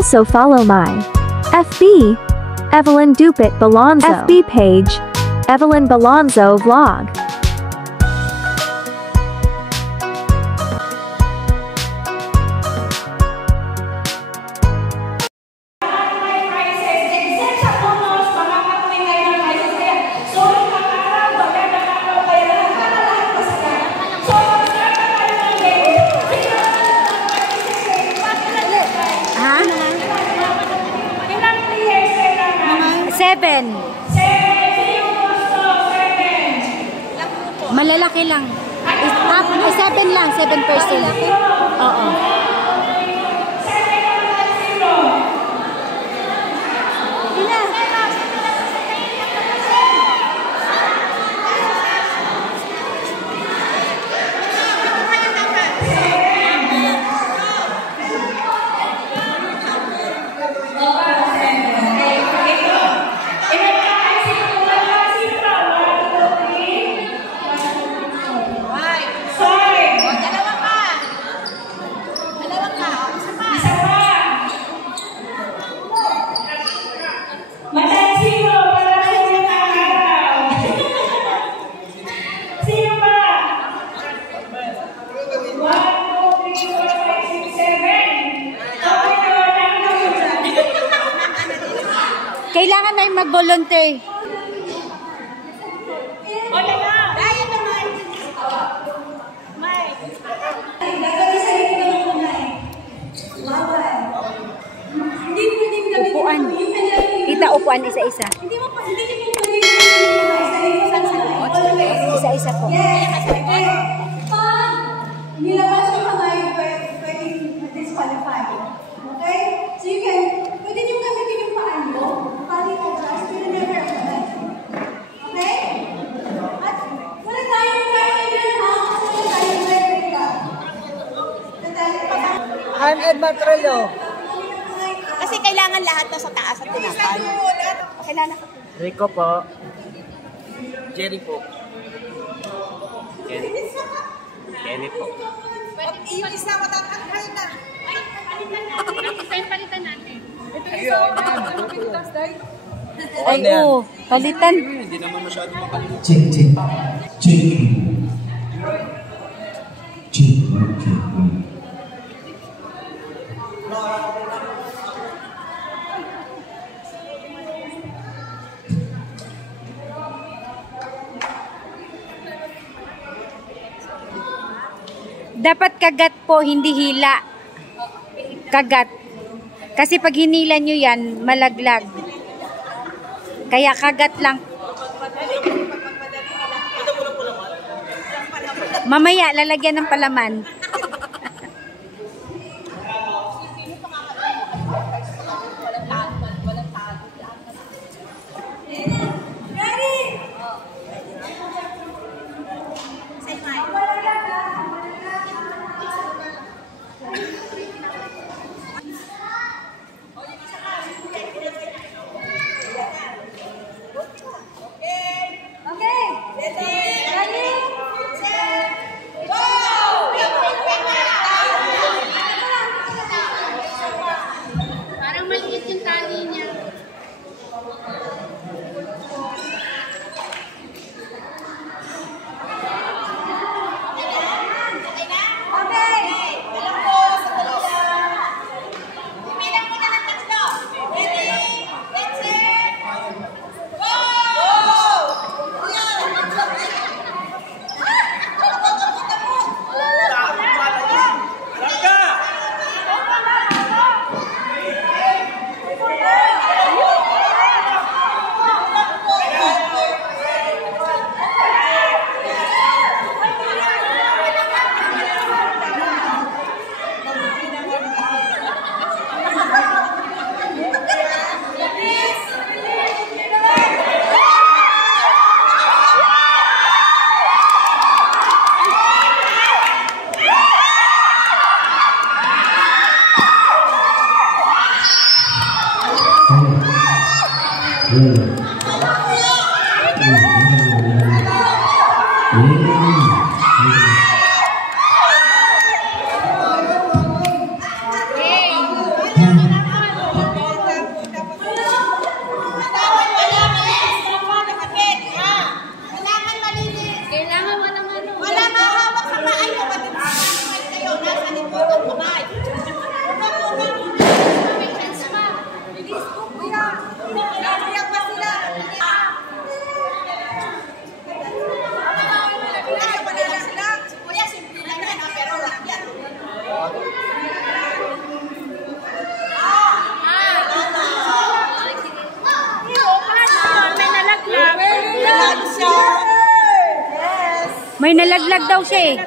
Also follow my FB, Evelyn Dupit Balonzo, FB page, Evelyn Balonzo Vlog. Malalaki lang. 7 lang, 7%. Oo. Kailangan na yung mag-volunteer. Wala na! Dahil naman! May! Hindi pwedeng gamitin upuan. Kita upuan isa-isa. Hindi mo pwedeng Isa-isa po. Pag nilabas yung kamay, pwedeng disqualify. Okay? So you can, pwede nyo gamitin yung paan mo, pwede adjust, pero never adjust. Okay? At wala tayong kaya dyan, ha? Wala tayong replica. I'm Ed Matrello. Kasi kailangan lahat na sa taas at tinapan. Kailangan ka. Rico po. Jerry po. Kenny po. Iyon isa matatangkal na. Palitan natin. Ay, oo. Palitan. Hindi naman masyado mapalitan. Dapat kagat po, hindi hila. Kagat. Kasi pag hinila nyo yan, malaglag. Kaya kagat lang. Mamaya, lalagyan ng palaman. Parang maliit yung tali niya. May nalaglag daw siya eh.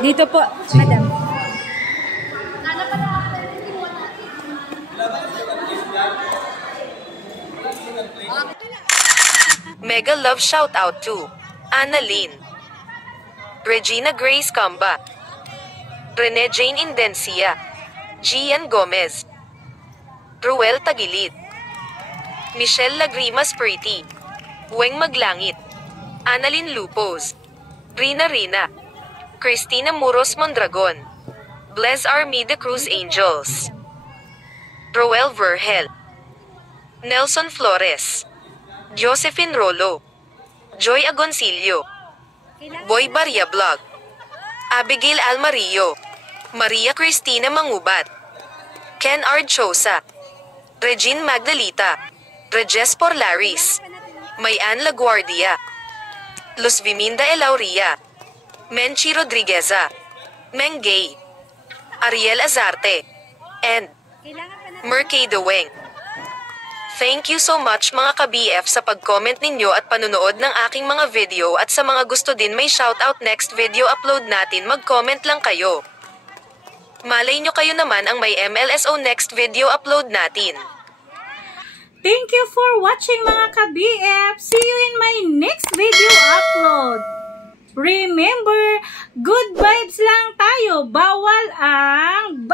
Dito po, madam. Mega love shout out to Annalyn, Regina Grace Camba, Rene Jane Indencia, Gian Gomez, Ruel Tagilid, Michelle Lagrimas Pretty, Weng Maglangit, Annalyn Lupos, Rina, Cristina Muros Mondragon, Bless Armida Cruz Angels, Roel Vergel, Nelson Flores, Josephine Rolo, Joy Agoncillo, Boy Baria Vlog, Abigail Almarillo, Maria Cristina Mangubat, Ken Ardchosa, Regine Magdalita, Reges Porlaris, Mayan Laguardia, Luz Viminda Elauria, Menchi Rodrigueza, Mengay, Ariel Azarte, and Mercado Weng. Thank you so much mga ka-BF sa pag-comment ninyo at panunood ng aking mga video, at sa mga gusto din may shoutout next video upload natin, mag-comment lang kayo. Malay nyo kayo naman ang may MLSO next video upload natin. Thank you for watching mga ka-BF. See you in my next video upload. Remember, good vibes lang tayo. Bawal ang